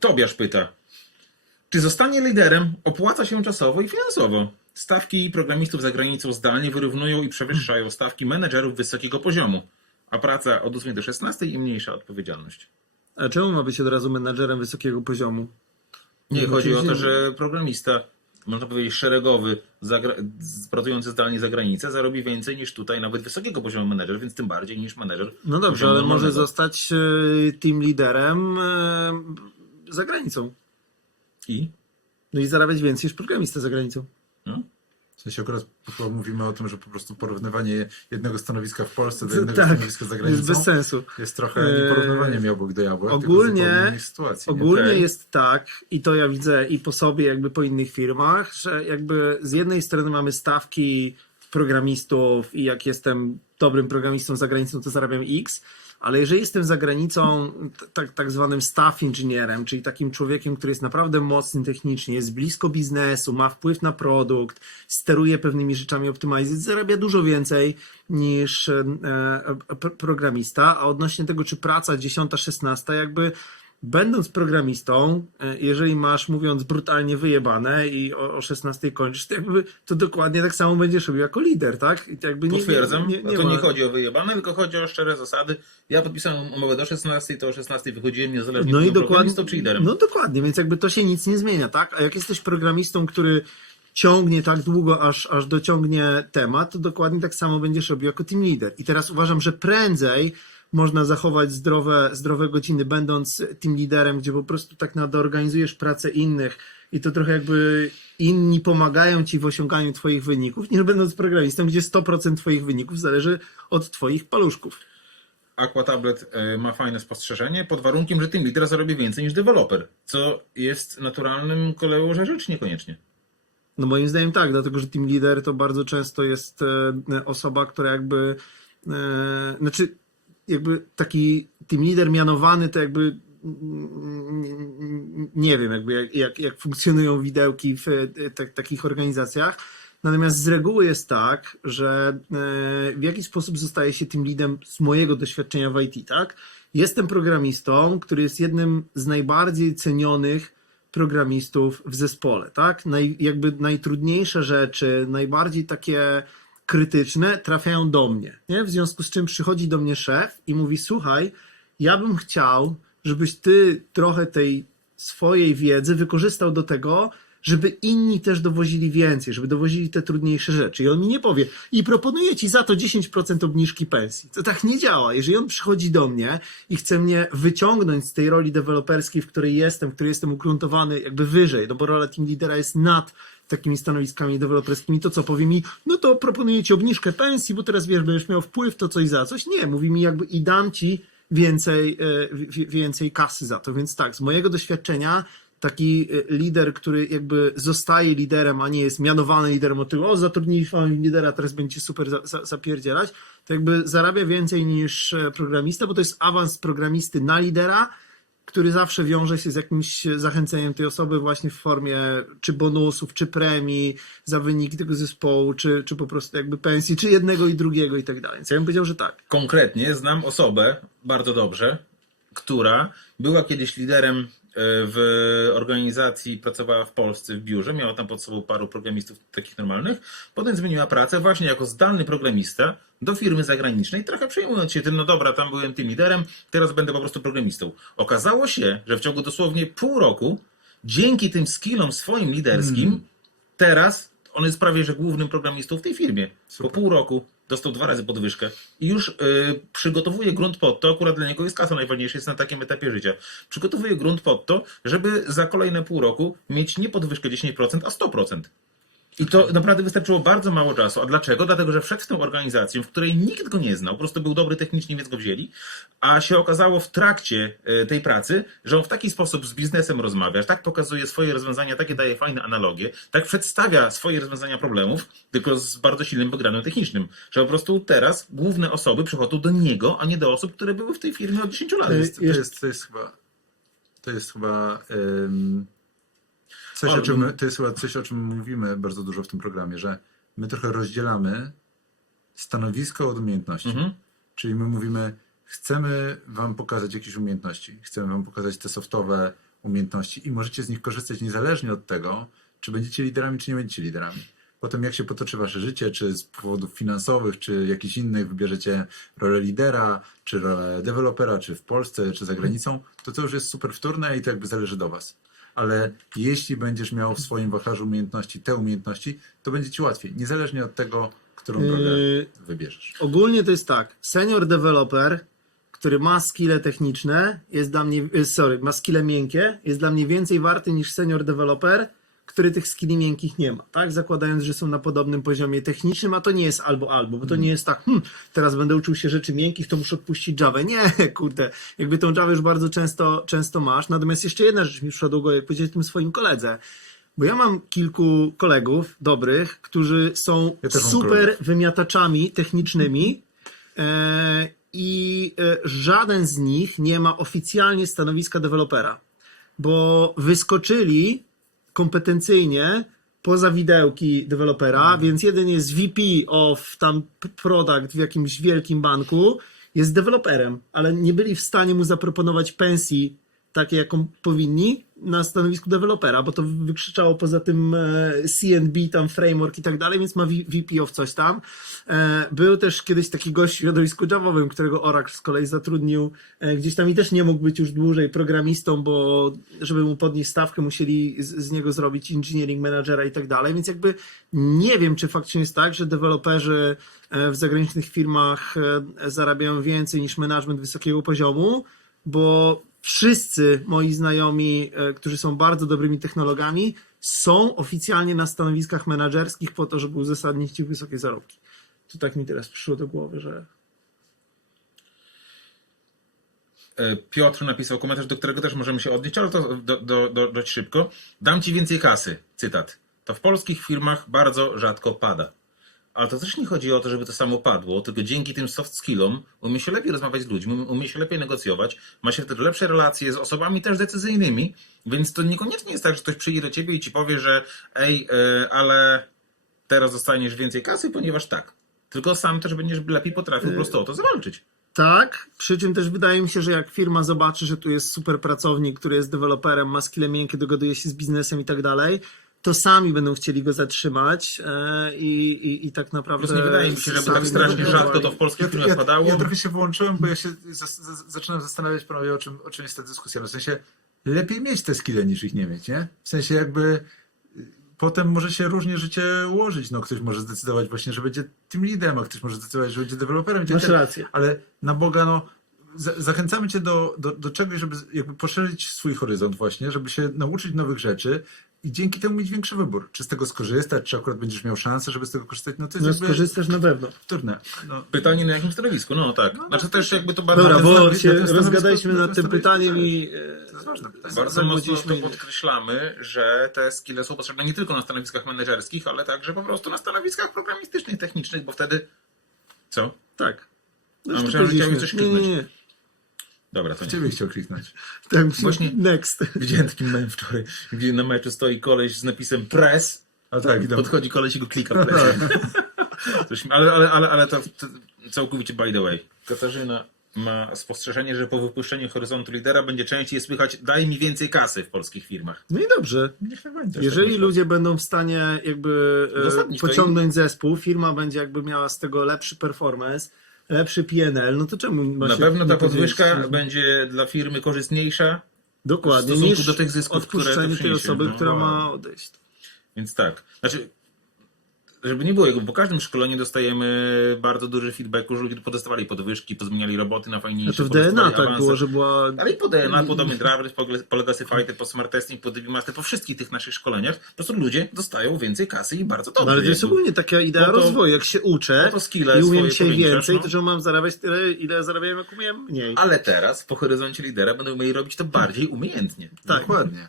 Tobiasz pyta, czy zostanie liderem opłaca się czasowo i finansowo? Stawki programistów za granicą zdalnie wyrównują i przewyższają stawki menedżerów wysokiego poziomu, a praca od 8 do 16 i mniejsza odpowiedzialność. A czemu ma być od razu menadżerem wysokiego poziomu? Nie, chodzi o to, że programista, można powiedzieć szeregowy, pracujący zdalnie za granicę, zarobi więcej niż tutaj nawet wysokiego poziomu menedżer, więc tym bardziej niż menedżer. No dobrze, ale może zostać e, team liderem e, za granicą. I? No i zarabiać więcej niż programista za granicą. No. W sensie akurat mówimy o tym, że po prostu porównywanie jednego stanowiska w Polsce do To innego tak, stanowiska za jest granicą bez sensu. jest trochę nie porównywaniem jabłek do jabłek, ogólnie- sytuacji. nie? Ogólnie jest tak, i to ja widzę i po sobie, jakby po innych firmach, że jakby z jednej strony mamy stawki programistów i jak jestem dobrym programistą za granicą, to zarabiam X, ale jeżeli jestem za granicą tak, tak zwanym staff inżynierem, czyli takim człowiekiem, który jest naprawdę mocny technicznie, jest blisko biznesu, ma wpływ na produkt, steruje pewnymi rzeczami optymalizacji, zarabia dużo więcej niż e, e, pro- programista, a odnośnie tego, czy praca 10-16, jakby Będąc programistą, e, jeżeli masz, mówiąc brutalnie, wyjebane i o, o 16 kończysz, to jakby to dokładnie tak samo będziesz robił jako lider, tak? I to jakby nie, Potwierdzam, Nie, nie, nie to ma... nie chodzi o wyjebane, tylko chodzi o szczere zasady. Ja podpisałem umowę do 16, to o 16 wychodziłem niezależnie No i dokładnie. programistą czy liderem. No dokładnie, więc jakby to się nic nie zmienia, tak? A jak jesteś programistą, który ciągnie tak długo, aż, aż dociągnie temat, to dokładnie tak samo będziesz robił jako team leader. I teraz uważam, że prędzej można zachować zdrowe, zdrowe godziny, będąc team liderem, gdzie po prostu tak nadorganizujesz pracę innych i to trochę jakby inni pomagają ci w osiąganiu twoich wyników, niż będąc programistą, gdzie 100% twoich wyników zależy od twoich paluszków. Aqua Tablet e, ma fajne spostrzeżenie, pod warunkiem, że tym lider zarobi więcej niż deweloper, co jest naturalnym koleją, że rzecz niekoniecznie. No moim zdaniem tak, dlatego że team leader to bardzo często jest e, osoba, która jakby e, znaczy jakby taki team leader mianowany to jakby nie wiem jakby jak, jak, jak funkcjonują widełki w e, tak, takich organizacjach. Natomiast z reguły jest tak, że e, w jaki sposób zostaje się tym leadem z mojego doświadczenia w IT, tak? Jestem programistą, który jest jednym z najbardziej cenionych programistów w zespole, tak? Naj, jakby najtrudniejsze rzeczy, najbardziej takie krytyczne trafiają do mnie, nie? W związku z czym przychodzi do mnie szef i mówi, słuchaj, ja bym chciał, żebyś ty trochę tej swojej wiedzy wykorzystał do tego, żeby inni też dowozili więcej, żeby dowozili te trudniejsze rzeczy. I on mi nie powie, i proponuję ci za to 10% obniżki pensji. To tak nie działa. Jeżeli on przychodzi do mnie i chce mnie wyciągnąć z tej roli deweloperskiej, w której jestem, w której jestem ugruntowany jakby wyżej, no bo rola team lidera jest nad takimi stanowiskami deweloperskimi, to co powie mi, no to proponuję ci obniżkę pensji, bo teraz wiesz, będziesz miał wpływ, to coś za coś. Nie, mówi mi jakby i dam ci więcej, e, wi- więcej kasy za to. Więc tak, z mojego doświadczenia taki e, lider, który jakby zostaje liderem, a nie jest mianowany liderem od tego, o zatrudniliśmy lidera, teraz będzie super za, za, zapierdzielać, to jakby zarabia więcej niż e, programista, bo to jest awans programisty na lidera, który zawsze wiąże się z jakimś zachęceniem tej osoby właśnie w formie czy bonusów, czy premii za wyniki tego zespołu, czy, czy po prostu jakby pensji, czy jednego i drugiego i tak dalej. Więc ja bym powiedział, że tak. Konkretnie znam osobę bardzo dobrze, która była kiedyś liderem w organizacji, pracowała w Polsce w biurze, miała tam pod sobą paru programistów takich normalnych, potem zmieniła pracę właśnie jako zdalny programista do firmy zagranicznej, trochę przejmując się tym, no dobra, tam byłem tym liderem, teraz będę po prostu programistą. Okazało się, że w ciągu dosłownie pół roku, dzięki tym skillom swoim liderskim, teraz on jest prawie że głównym programistą w tej firmie. Po pół roku dostał dwa razy podwyżkę i już y, przygotowuje grunt pod to, akurat dla niego jest kasa najważniejsza, jest na takim etapie życia. Przygotowuje grunt pod to, żeby za kolejne pół roku mieć nie podwyżkę 10%, a 100%. I to naprawdę wystarczyło bardzo mało czasu. A dlaczego? Dlatego, że wszedł w tę organizację, w której nikt go nie znał, po prostu był dobry technicznie, więc go wzięli, a się okazało w trakcie e, tej pracy, że on w taki sposób z biznesem rozmawia, tak pokazuje swoje rozwiązania, takie daje fajne analogie, tak przedstawia swoje rozwiązania problemów, tylko z bardzo silnym backgroundem technicznym, że po prostu teraz główne osoby przychodzą do niego, a nie do osób, które były w tej firmie od 10 lat. To jest, to jest, chyba. To jest chyba. ym, coś, o czym, to jest chyba coś, o czym mówimy bardzo dużo w tym programie, że my trochę rozdzielamy stanowisko od umiejętności. Mhm. Czyli my mówimy, chcemy Wam pokazać jakieś umiejętności, chcemy Wam pokazać te softowe umiejętności i możecie z nich korzystać niezależnie od tego, czy będziecie liderami, czy nie będziecie liderami. Potem jak się potoczy wasze życie, czy z powodów finansowych, czy jakichś innych wybierzecie rolę lidera, czy rolę dewelopera, czy w Polsce, czy za granicą, to to już jest super wtórne i to jakby zależy do was. Ale jeśli będziesz miał w swoim wachlarzu umiejętności te umiejętności, to będzie ci łatwiej, niezależnie od tego, którą drogę Yy, wybierzesz. Ogólnie to jest tak. Senior developer, który ma skille techniczne, jest dla mnie, sorry, ma skille miękkie, jest dla mnie więcej warty niż senior developer, który tych skilli miękkich nie ma, tak? Zakładając, że są na podobnym poziomie technicznym, a to nie jest albo albo, bo to nie jest tak, hmm, teraz będę uczył się rzeczy miękkich, to muszę odpuścić Java. Nie, kurde, jakby tą Java już bardzo często, często masz. Natomiast jeszcze jedna rzecz mi przyszła do głowy, jak powiedziałeś tym swoim koledze. Bo ja mam kilku kolegów dobrych, którzy są Ja super wymiataczami technicznymi e, i e, żaden z nich nie ma oficjalnie stanowiska dewelopera, bo wyskoczyli kompetencyjnie poza widełki dewelopera, więc jeden jest VP of tam product w jakimś wielkim banku, jest deweloperem, ale nie byli w stanie mu zaproponować pensji takiej, jaką powinni na stanowisku dewelopera, bo to wykrzyczało poza tym e, CNB, tam framework i tak dalej, więc ma VP of coś tam. E, Był też kiedyś taki gość w środowisku Javowym, którego Oracle z kolei zatrudnił e, gdzieś tam i też nie mógł być już dłużej programistą, bo żeby mu podnieść stawkę, musieli z, niego zrobić engineering managera i tak dalej, więc jakby nie wiem, czy faktycznie jest tak, że deweloperzy w zagranicznych firmach zarabiają więcej niż management wysokiego poziomu, bo wszyscy moi znajomi, e, którzy są bardzo dobrymi technologami, są oficjalnie na stanowiskach menedżerskich po to, żeby uzasadnić ich wysokie zarobki. To tak mi teraz przyszło do głowy, że E, Piotr napisał komentarz, do którego też możemy się odnieść, ale to do, do, do, dość szybko. Dam ci więcej kasy. Cytat. To w polskich firmach bardzo rzadko pada. Ale to też nie chodzi o to, żeby to samo padło, tylko dzięki tym soft skillom umie się lepiej rozmawiać z ludźmi, umie- umie się lepiej negocjować, ma się wtedy lepsze relacje z osobami też decyzyjnymi, więc to niekoniecznie jest tak, że ktoś przyjdzie do ciebie i ci powie, że ej, e, ale teraz dostaniesz więcej kasy, ponieważ tak. Tylko sam też będziesz lepiej potrafił po prostu o to zawalczyć. Tak, przy czym też wydaje mi się, że jak firma zobaczy, że tu jest super pracownik, który jest deweloperem, ma skille miękkie, dogaduje się z biznesem i tak dalej, to sami będą chcieli go zatrzymać e, i, i, i tak naprawdę... Plus nie wydaje mi się, żeby sami tak strasznie będą rzadko to próbowali. w polskich ja, padało. ja trochę się wyłączyłem, bo ja się zas- zaczynam zastanawiać panowie, o czym, o czym jest ta dyskusja. No W sensie lepiej mieć te skille niż ich nie mieć, nie? W sensie jakby y, potem może się różnie życie ułożyć. No ktoś może zdecydować właśnie, że będzie team leadem, a ktoś może zdecydować, że będzie deweloperem. i tak Masz dalej. rację. Ale na Boga, no za, zachęcamy cię do, do, do czegoś, żeby jakby poszerzyć swój horyzont właśnie, żeby się nauczyć nowych rzeczy i dzięki temu mieć większy wybór. Czy z tego skorzystać, czy akurat będziesz miał szansę, żeby z tego korzystać. No to jest No jakby skorzystasz na pewno. wtórne. No. Pytanie na jakim stanowisku? No tak. Znaczy też jakby to bardzo, Dobra, bo się rozgadaliśmy nad tym pytaniem stanowisko- i... e, To jest ważne pytanie. bardzo mocno to podkreślamy, że te skille są potrzebne nie tylko na stanowiskach menedżerskich, ale także po prostu na stanowiskach programistycznych, technicznych, bo wtedy... Co? Tak. No, myślałem, że powiedzieliśmy. coś nie, nie, nie. Dobra, to nie. Ciebie chciał kliknąć. Tak, Właśnie- Next. Widziałem taki mem wczoraj, gdzie na meczu stoi koleś z napisem press, A tak, idę. podchodzi koleś i go klika press. Coś- ale, ale, ale, ale to, to całkowicie by the way. Katarzyna ma spostrzeżenie, że po wypuszczeniu horyzontu lidera będzie częściej słychać daj mi więcej kasy w polskich firmach. No i dobrze. Niech tak będzie. Jeżeli myślę. ludzie będą w stanie jakby e, to pociągnąć zespół, firma będzie jakby miała z tego lepszy performance, lepszy PNL, no to czemu ma Na się pewno nie ta powiedzieć- podwyżka będzie dla firmy korzystniejsza, Dokładnie, w stosunku niż do tych zysków, które to odpuszczenie tej przyniesie. osoby, No, która no. ma odejść. więc tak. Znaczy, żeby nie było, jakby po każdym szkoleniu dostajemy bardzo duży feedback, że ludzie podostawali podwyżki, pozmieniali roboty na fajniejsze. A to w DNA tak awanse. było, że była... Ale i po DNA, po Domain Drivers, po, po Legacy Fighter, po Smart Testing, po DB Master, po wszystkich tych naszych szkoleniach, po prostu ludzie dostają więcej kasy i bardzo dobrze. No, ale to jest ogólnie taka idea No to- rozwoju. Jak się uczę no i umiem dzisiaj więcej, no. to że mam zarabiać tyle, ile zarabiałem, jak umiem mniej. Ale teraz, po horyzoncie lidera, będą mieli robić to bardziej umiejętnie. Tak. Dokładnie.